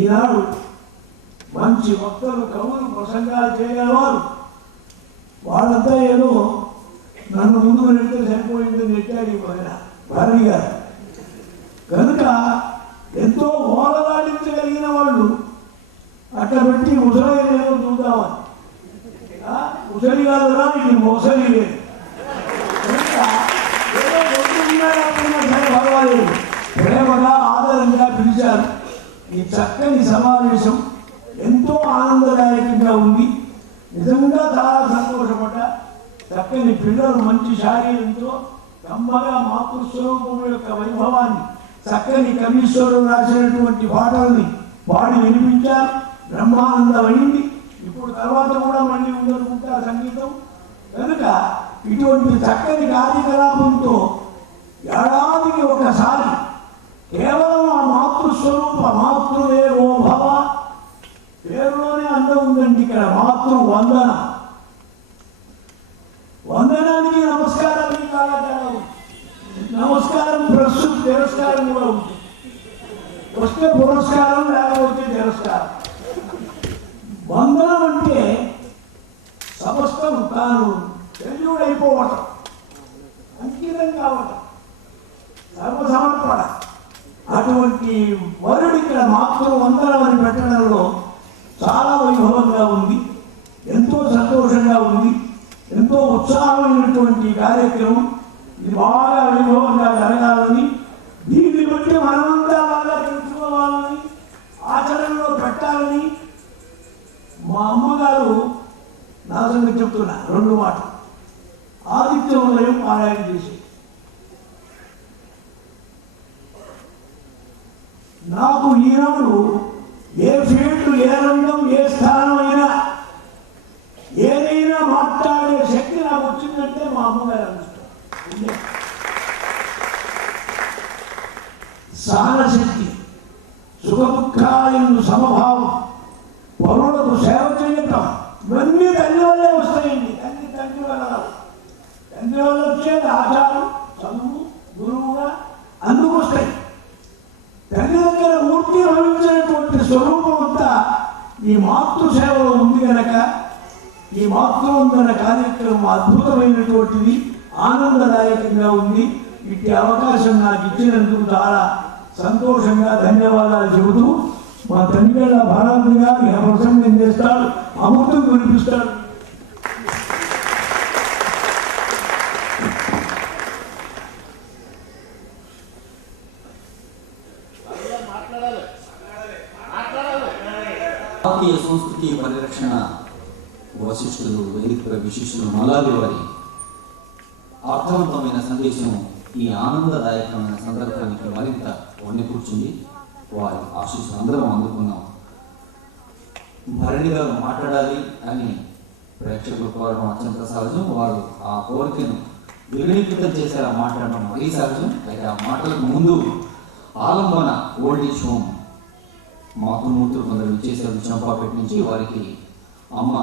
ఈనాడు మంచి వక్తలు కవులు ప్రసంగాలు చేయగలవారు. వాళ్ళంతా ఏదో నన్ను ముందు నెడితే సరిపోయింది నెట్టారు ఈ భారతి గారు. కనుక ఎంతో ఓలలాడించగలిగిన వాళ్ళు అట్లా పెట్టి ముసలి చూద్దామని ముసలి కాదురా ఇది మొసలి లేదు. కనుక ఏదో సరే పర్వాలేదు, ప్రేమగా ఆదరంగా పిలిచారు. ఈ చక్కని సమావేశం ఎంతో ఆనందదాయకంగా ఉంది. నిజంగా చాలా సంతోషపడ్డా. చక్కని పిల్లలు మంచి శారీరంతో గమ్మగా మాతృస్వరూపం యొక్క వైభవాన్ని చక్కని కవీశ్వరుడు రాసినటువంటి పాటల్ని పాడి వినిపించారు. బ్రహ్మానందమైంది. ఇప్పుడు తర్వాత కూడా మళ్ళీ ఉందనుకుంటా సంగీతం. కనుక ఇటువంటి చక్కని కార్యకలాపంతో ఏడాదికి ఒకసారి కేవలం ఆ మాతృస్వరూప మాతృదేవో భవ పేరులోనే అందం ఉందండి. ఇక్కడ మాతృ వందన, వందనానికి నమస్కారానికి చాలా తేడా ఉంది. నమస్కారం ప్రస్తుత తిరస్కారం కూడా ఉంది. వస్తే పురస్కారం, లేకపోతే తిరస్కారం. వందనం అంటే సమస్తం తాను తెలియుడైపోవటం, అంకితం కావటం, సర్వసమర్పణ. అటువంటి వరుడు ఇక్కడ మాతృ వందనం అని పెట్టడంలో చాలా వైభవంగా ఉంది. ఎంతో సంతోషంగా ఉంది. ఎంతో ఉత్సాహమైనటువంటి కార్యక్రమం. ఇది బాగా వైభవంగా జరగాలని, దీన్ని బట్టి మనమంతా బాగా తెలుసుకోవాలని, ఆచరణలో పెట్టాలని మా అమ్మగారు నా సంగతి చెప్తున్నా. 2 మాటలు. ఆదిత్య ఉదయం పారాయణ చేసి నాకు ఈనాడు ఏ ఫీల్డ్, ఏ రంగం, ఏ స్థానం అయినా ఏదైనా మాట్లాడే శక్తి నాకు వచ్చిందంటే మా అమ్మగారు అందిస్తారు. సహనశక్తి, సుఖదుఖాలను సమభావం, పరులకు సేవ చేయటం, ఇవన్నీ తల్లి వల్లే వస్తాయండి. తండ్రి వల్ల తండ్రి వల్ల వచ్చేది ఆచారం, చదువు, గురువుగా అందుకు వస్తాయి. తల్లి దగ్గర మూర్తి భవించినటువంటి స్వరూపం అంతా ఈ మాతృసేవలో ఉంది కనుక ఈ మాతృవందన కార్యక్రమం అద్భుతమైనటువంటిది, ఆనందదాయకంగా ఉంది. ఇట్టి అవకాశం నాకు ఇచ్చినందుకు చాలా సంతోషంగా ధన్యవాదాలు చెబుతూ మా తండ్రి భారతి గారు ప్రసంగం చేస్తాడు, అమృతం కురిపిస్తాడు. భారతీయ సంస్కృతి పరిరక్షణ వశిష్ఠులు, వేదిక విశిష్టులు మల్లాది వారి అర్థవంతమైన సందేశం ఈ ఆనందదాయకమైన సందర్భానికి మరింత వన్నె కూర్చుంది. వారి ఆశీస్సులు అందరం అందుకున్నాం. భరణి గారు మాట్లాడాలి అని ప్రేక్షకులు కోరడం అత్యంత సహజం. వారు ఆ కోరికను విఘ్నీకృతం చేసేలా మాట్లాడడం మరీ సహజం. అయితే ఆ మాటలకు ముందు ఆలంబన ఓల్డ్ ఏజ్ హోమ్ మాతృమూర్తులు కొందరు ఇచ్చేసారు చంపాపేట నుంచి. వారికి అమ్మ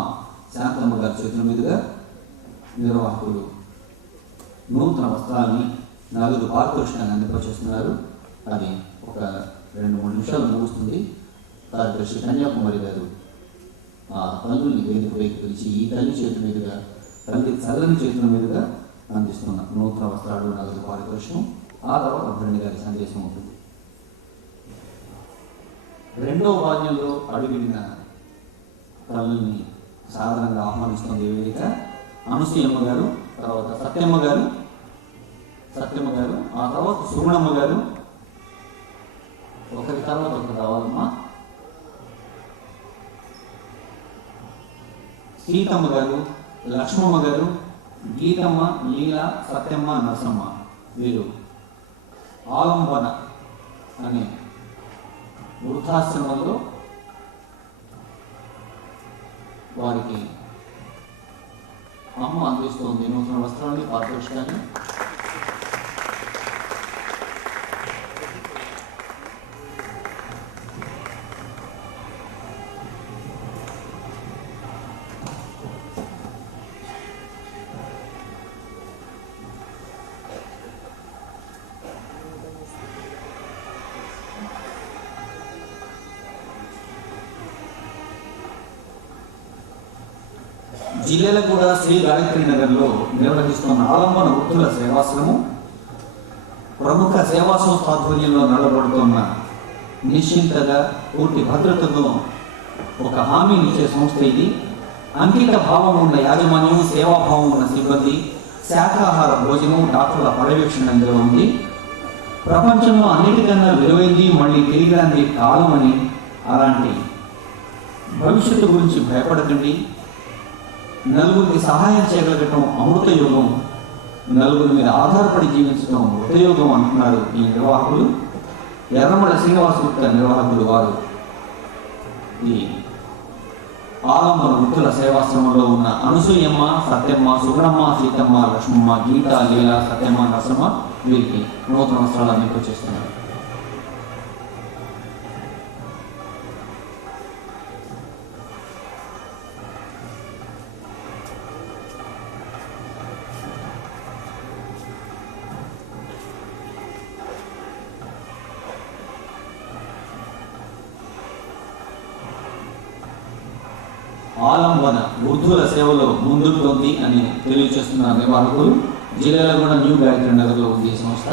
శాంతమ్మ గారి చేతుల మీదుగా నిర్వాహకులు నూతన వస్త్రాలని నలుగురు పారితోషికాన్ని అందపరిచేస్తున్నారు. అది ఒక 2-3 నిమిషాలు ముగుస్తుంది. కార్యదర్శి కన్యాకుమారి గారు ఆ తల్లుల్ని వేదికపైకి పిలిచి ఈ తల్లి చేతుల మీదుగా, తల్లి చల్లని చేతుల మీదుగా అందిస్తున్న నూతన వస్త్రాలు, నలుగురు పారితోషికం. ఆ తర్వాత భరణి గారి సందేశం ఉంటుంది. 2వ వాద్యంలో అడుగుడిన తల్లుల్ని సాధారణంగా ఆహ్వానిస్తుంది వేదిక అనసూయమ్మ గారు, తర్వాత సత్యమ్మ గారు, ఆ తర్వాత సుగుణమ్మ గారు, ఒకరి తర్వాత ఒకరు రావాలమ్మ, సీతమ్మ గారు, లక్ష్మమ్మ గారు, గీతమ్మ, లీల, సత్యమ్మ, నరసమ్మ. వీరు ఆలంబన అనే వృద్ధాశ్రమంలో వారికి అమ్మ అందిస్తోంది నూతన వస్త్రాన్ని, పారితోషికాన్ని. జిల్లెలగూడ శ్రీ గాయత్రి నగర్లో నిర్వహిస్తున్న ఆలంబన వృత్తుల సేవాశ్రమం ప్రముఖ సేవా సంస్థ ఆధ్వర్యంలో నడబడుతున్న నిశ్చింతగా పూర్తి భద్రతతో ఒక హామీనిచ్చే సంస్థ ఇది. అంకిత భావం ఉన్న యాజమాన్యం, సేవాభావం ఉన్న సిబ్బంది, శాఖాహార భోజనం, డాక్టర్ల పర్యవేక్షణ ఇందులో ఉంది. ప్రపంచంలో అన్నిటికన్నా విలువైంది మళ్ళీ తిరిగి రాని కాలం అని, అలాంటి భవిష్యత్తు గురించి భయపడకండి. నలుగురికి సహాయం చేయగలగటం అమృత యోగం, నలుగురి మీద ఆధారపడి జీవించడం మృతయోగం అంటున్నారు ఈ నిర్వాహకులు. ఎర్రమల శ్రీనివాసగుప్త నిర్వాహకులు వారు ఈ ఆలంబన వృత్తుల సేవాశ్రమంలో ఉన్న అనసూయమ్మ, సత్యమ్మ, సుగుణమ్మ, సీతమ్మ, లక్ష్మమ్మ, గీత, లీల, సత్యమ్మ, నరసమ్మ వీరికి నూతన వస్త్రాలు మీకు చేస్తున్నారు. ఆలంబన వృద్ధుల సేవలో ముందుంటుంది అని తెలియజేస్తున్న నిర్వాహకులు. జిల్లాలో కూడా న్యూ గాయత్రి నగర్లో ఉంది ఈ సంస్థ.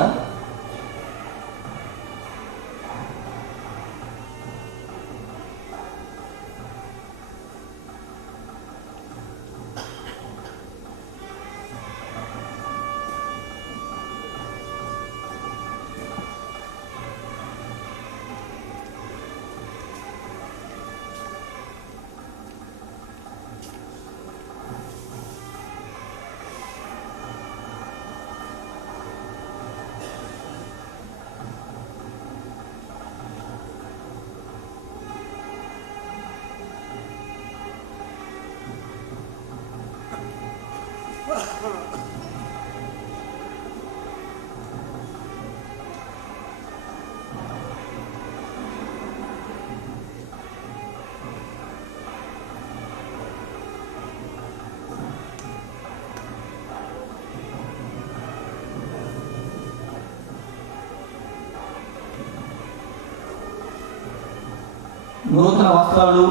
నూతన వస్త్రాలు,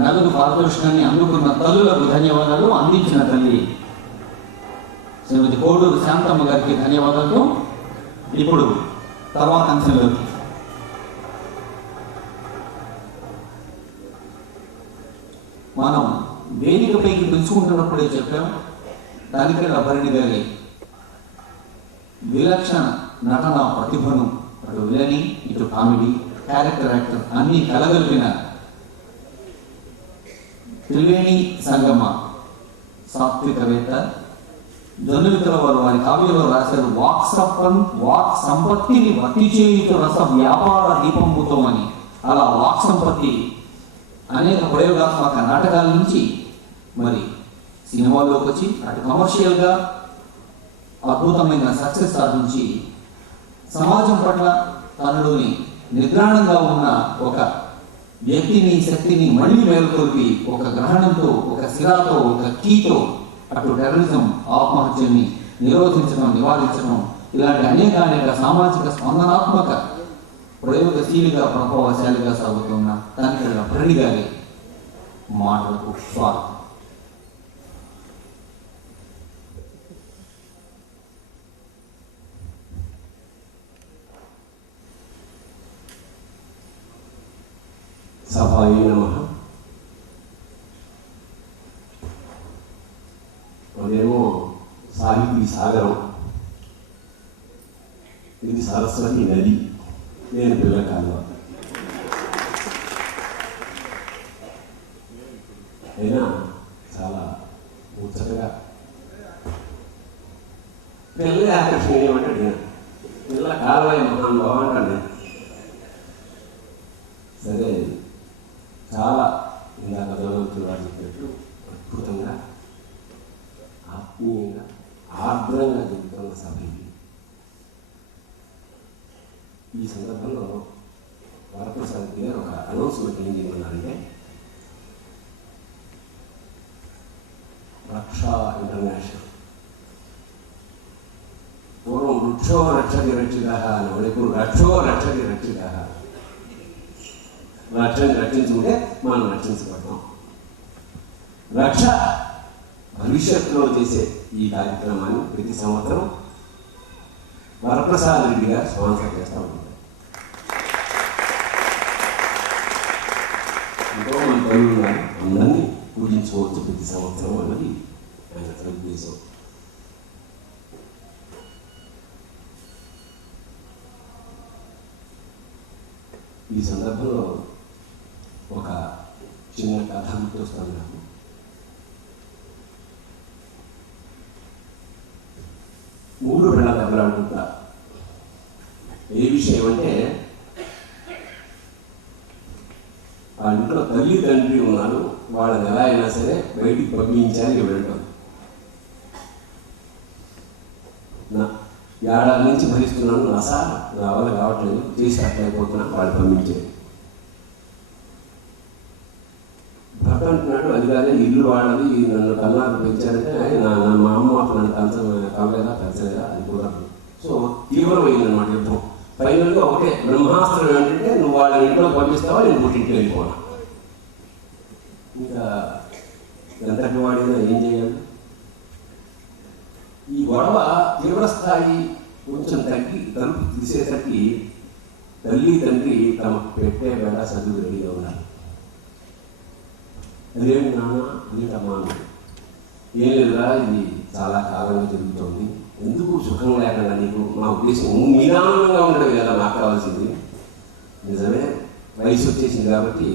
నగదు పారితోషికాన్ని అందుకున్న తల్లులకు ధన్యవాదాలు. అందించిన తల్లి శ్రీమతి కోడూరు శాంతమ్మ గారికి ధన్యవాదాలు. ఇప్పుడు తర్వాత అంశంలోకి మనం వేదికపైకి పిలుచుకుంటున్నప్పుడే చెప్పాం, దానికన్నా భరణి గారి విలక్షణ నటన ప్రతిభను, అటు విలని ఇటు కామెడీ, క్యారెక్టర్ యాక్టర్ అన్ని కలగలిపిన త్రివేణి సంగమ సాత్వికవేత్త జనులితుల వారు వారి కావ్యంలో రాశారు, వాక్ సంపత్తిని వత్తి చేయుచు రస వ్యాపార దీపంబుతో అని. అలా వాక్ సంపత్తి అనేక ప్రయోగాత్మక నాటకాల నుంచి మరి సినిమాల్లోకి వచ్చి అటు కమర్షియల్గా అద్భుతమైన సక్సెస్ సాధించి సమాజం పట్ల తనలోని నిద్రాణంగా ఉన్న ఒక వ్యక్తిని, శక్తిని మళ్ళీ మేలుకొల్పి ఒక గ్రహణంతో, ఒక శిరాతో, ఒక కీతో అటు టెర్రరిజం, ఆత్మహత్యని నిరోధించడం, నివారించడం ఇలాంటి అనేక సామాజిక స్పందనాత్మక ప్రయోగశీలిగా, ప్రభావశాలిగా సాగుతున్న దానికి భరణి గారి మాటలకు స్వాగతం. సభాయ నమః. అదేమో సాహితీ సాగరం, ఇది సరస్వతి నది, నేను పిల్లకాలువ. అయినా చాలా ముచ్చటగా పిల్ల ఆకర్షణ ఏమంటాడు నేను పిల్ల కాలువ మహాన్ బాగుంటాను నేను. సరే, చాలా ఇందాక భగవంతుడు వారు చెప్పినట్టు అద్భుతంగా, ఆత్మీయంగా, ఆర్ద్రంగా జరుగుతున్న సభ ఇది. ఈ సందర్భంలో వరప్రసాద్ గారు ఒక అనౌన్స్మెంట్ ఏం చేయమన్నారంటే, రక్ష ఇంటర్నేషనల్, పూర్వం వృక్షో రక్షతి రక్షిత అని, ఇప్పుడు రక్షో రక్షతి రక్షిత, రక్షించుకుంటే మనం రక్షించబడతాం. రక్ష భవిష్యత్తులో చేసే ఈ కార్యక్రమాన్ని ప్రతి సంవత్సరం వరప్రసాద్ రెడ్డి గారు స్పాన్సర్ చేస్తూ ఉంటారు. ఎంతో మంది తల్లులు అందరినీ పూజించుకోవచ్చు ప్రతి సంవత్సరం అన్నది ఆయన ఉద్దేశం. ఈ సందర్భంలో ఒక చిన్న కథ గుర్తొస్తాను నాకు. మూడు పిల్లల దెబ్బలాడుకుంటా. ఏ విషయం అంటే వాళ్ళ ఇంట్లో తల్లి తండ్రి ఉన్నారు, వాళ్ళని ఎలా అయినా సరే బయటికి పంపించాలి వెళ్ళటం. ఏడాది నుంచి భరిస్తున్నాను, నా వల్ల కావట్లేదు, చేసి అట్లయిపోతున్నా, వాళ్ళు పంపించేది. భర్త అంటున్నాడు, అది కాదే ఇల్లు వాళ్ళది, నన్ను కన్నాకు పెంచారంటే మా అమ్మ నన్ను పెంచలేదా అది కూడా. సో తీవ్రమైందన్నమాట యుద్ధం. ఫైనల్గా ఒకటే బ్రహ్మాస్త్రం ఏంటంటే, నువ్వు వాళ్ళ ఇంట్లో పంపిస్తావా, నేను పుట్టింటికి వెళ్ళిపోనా. ఇంకా ఎంతటి వాడైనా ఏం చేయాలి. ఈ గొడవ తీవ్రస్థాయి కొంచెం తగ్గి తలుపు తీసేసరికి తల్లి తండ్రి తమ పెట్టే వేళ చదువు రెడీగా ఉన్నారు. అదేమి నాన్న అదేటమ్మా, ఏం లేదురా, ఇది చాలా కాలంగా జరుగుతోంది, ఎందుకు సుఖం లేకుండా నీకు, మా ఉద్దేశం నువ్వు నిదానంగా ఉండడం కదా నాకు కావాల్సింది. నిజమే, వయసు వచ్చేసింది కాబట్టి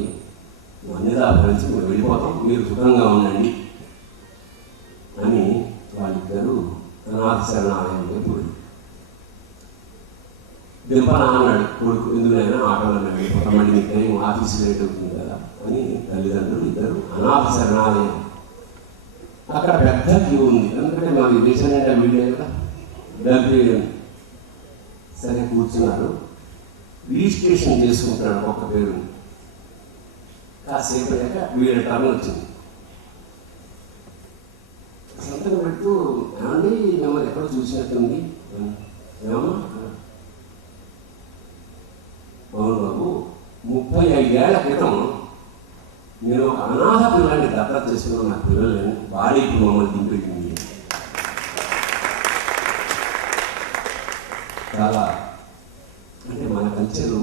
అన్ని దాపరించి మేము వెళ్ళిపోతాం, మీరు సుఖంగా ఉండండి అని వాళ్ళిద్దరూ అనాథ శరణాలయంలో పోయి దింపనా అన్నాడు కొడుకు. ఎందుకైనా ఆటోలో వెళ్ళిపోతాం, మళ్ళీ మీకు టైం ఆఫీస్ లేట్ అవుతుంది కదా అని తల్లిదండ్రులు ఇద్దరు అనాథ శరణాలయం. అక్కడ పెద్ద క్యూ ఉంది, ఎందుకంటే మాది దేశం నిండా వీడియో కదా, డబ్బు. సరే కూర్చున్నారు, రిజిస్ట్రేషన్ చేసుకుంటున్నాడు ఒక్క పేరు. కాసేపు అయ్యాక వీళ్ళ టర్న్ వచ్చింది. సంతకం పెడుతూ, ఏమండి మిమ్మల్ని ఎక్కడ చూసినట్టుంది, ఏమన్నా అవును బాబు, 35 ఏళ్ల క్రితం నేను ఒక అనాథ పిల్లాన్ని దత్తత చేసుకున్న నా పిల్లలని బాడీ ఇప్పుడు మమ్మల్ని దింపెట్టింది. చాలా అంటే మన కల్చరు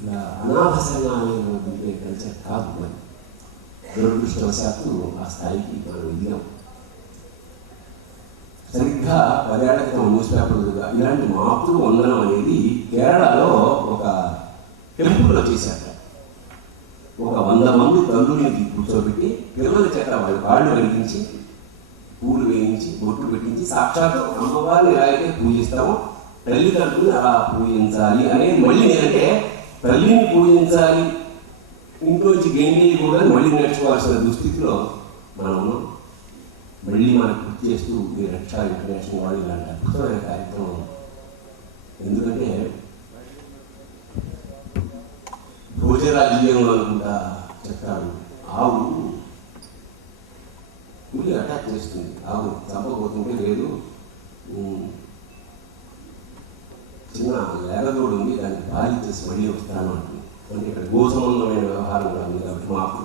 ఇలా అనాథ శరణాలయంలో దింపే కల్చర్ కాదు. మరి దురదృష్టవశాత్తు ఆ స్థాయికి మనం ఎదిగాం. సరిగ్గా 10 ఏళ్ల క్రితం న్యూస్ పేపర్లుగా ఇలాంటి మాతృ వందనం అనేది కేరళలో ఒక టెంపుల్లో చేశారు. ఒక 100 మంది తల్లుల్ని కూర్చోబెట్టి పిల్లల చేత వాళ్ళ కాళ్ళు కడిగించి, పూలు వేయించి, బొట్టు పెట్టించి, సాక్షాత్తు అమ్మవారిని ఎలాగైతే పూజిస్తామో తల్లిదండ్రులను అలా పూజించాలి అనేది. మళ్ళీ నేనంటే తల్లిని పూజించాలి, ఇంట్లోంచి గెండి కూడా మళ్ళీ నేర్చుకోవాల్సిన దుస్థితిలో మనం మళ్ళీ మనకు గుర్తు చేస్తూ ఈ రక్షా ఇంటర్నేషనల్ వాళ్ళు ఇలాంటి అద్భుతమైన కార్యక్రమం. ఎందుకంటే భోజరాజ్యంలో అనుకుంటా చెప్తాడు, ఆవు పులి అటాక్ చేస్తుంది, ఆవు చంపబోతుంటే లేదు, చిన్న లేగదోడు ఉంది, దానికి భారీ చేసి మళ్ళీ వస్తాను అంటుంది. అంటే ఇక్కడ గోసంబంధమైన వ్యవహారం కాదు కాబట్టి మాకు